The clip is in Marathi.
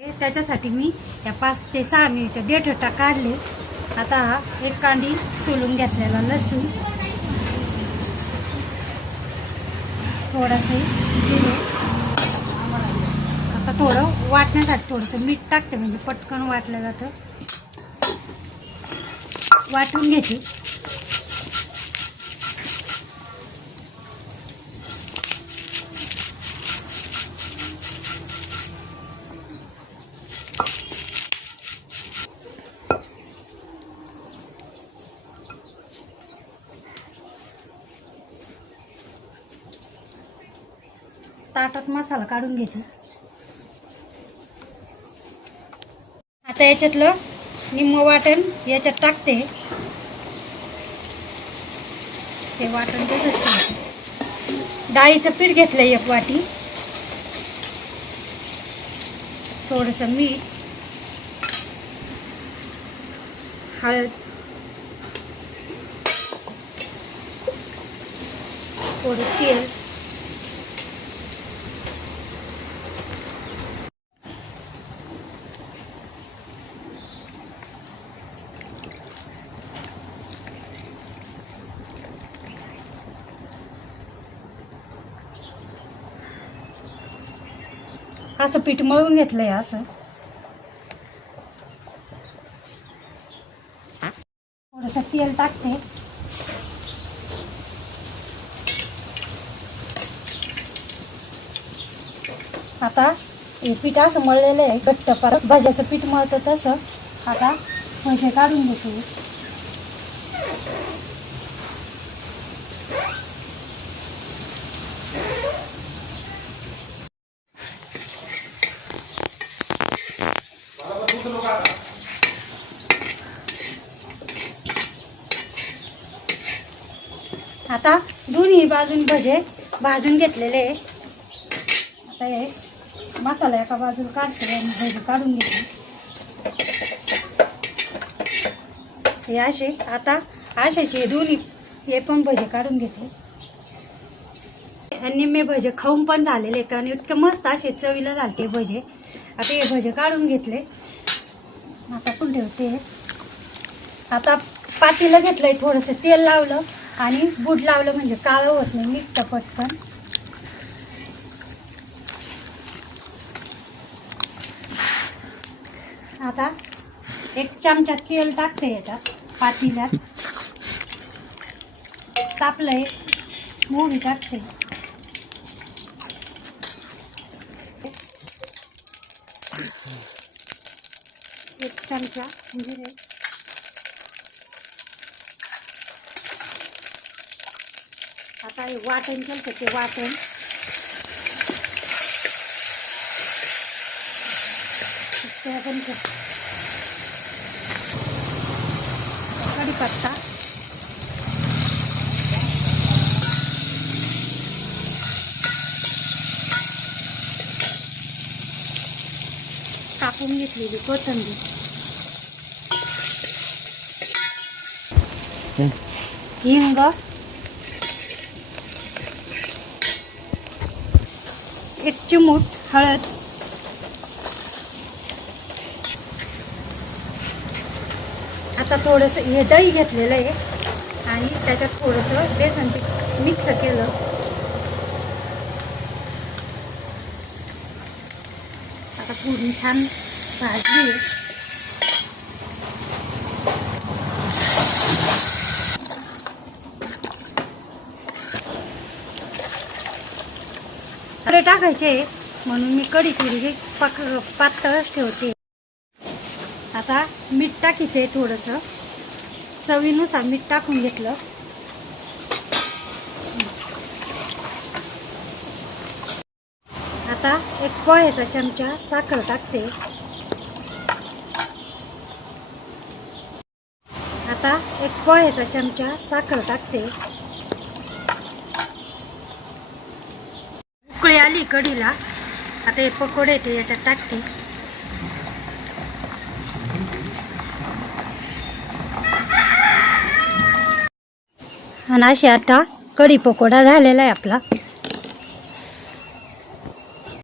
त्याच्यासाठी मी या 5 ते 6 मिरच्या देठटा काढले. आता हा एक कांडी सोलून घेतलेला लसूण, थोडासे जिरे, आता थोडं वाटण्यासाठी थोडंसं मीठ टाकते म्हणजे पटकन वाटलं जातं. वाटून घेते. ताटात मसाला काढून घेते. आता याच्यातलं निम्म वाटण याच्यात टाकते. ते वाटण तसंच टाकते. डाळीचं पीठ घेतलं 1 वाटी, थोडंसं मीठ, हळद, थोडं तेल, असं पीठ मळून घेतलंय. असं थोडंसं तेल टाकते. आता हे पीठ असं मळलेलं आहे घट्ट, परत भज्याचं पीठ मळतं तसं. आता भजे काढून घेतो. आता दोन्ही बाजून भजे भाजून घेतलेले आहे. आता हे मसाला एका बाजूला काढते आणि भजे काढून घेते. हे असे आता अशाचे दोन्ही हे पण भजे काढून घेते. निम्मे भजे खाऊन पण झालेले कारण इतके मस्त असे चवीला झालते भजे. आता हे भजे काढून घेतले. आता पण ठेवते. आता पातेलं घेतलंय, थोडंसं तेल लावलं आणि बूट लावलं म्हणजे काळं होत नाही, निघतं पटकन. आता 1 चमचा तेल टाकते याच्यात पातेल्यात. तापलंय, मोहरी टाकते. एक चमचा जिरे, आता हे वाटण केलं ते वाटण, कढीपत्ता, कापून घेतलेली कोथिंबीर, हिंग, एक चिमूट हळद, आता थोडंसं हे दही घेतलेलं आहे आणि त्याच्यात थोडंसं बेसन पीठ मिक्स केलं. आता पूर्ण छान भाजली. अरे टाकायचे म्हणून मी कढी थोडी पातळच ठेवते. आता मीठ टाकीचे, थोडंसं चवीनुसार मीठ टाकून घेतलं. आता 1 पोह्याचा चमचा साखर टाकते. आता 1 पोह्याचा चमचा साखर टाकते. उकळी आली कढीला. आता हे पकोडे ते याच्यात टाकते. आणि अशी आता कढी पकोडा झालेला आहे आपला.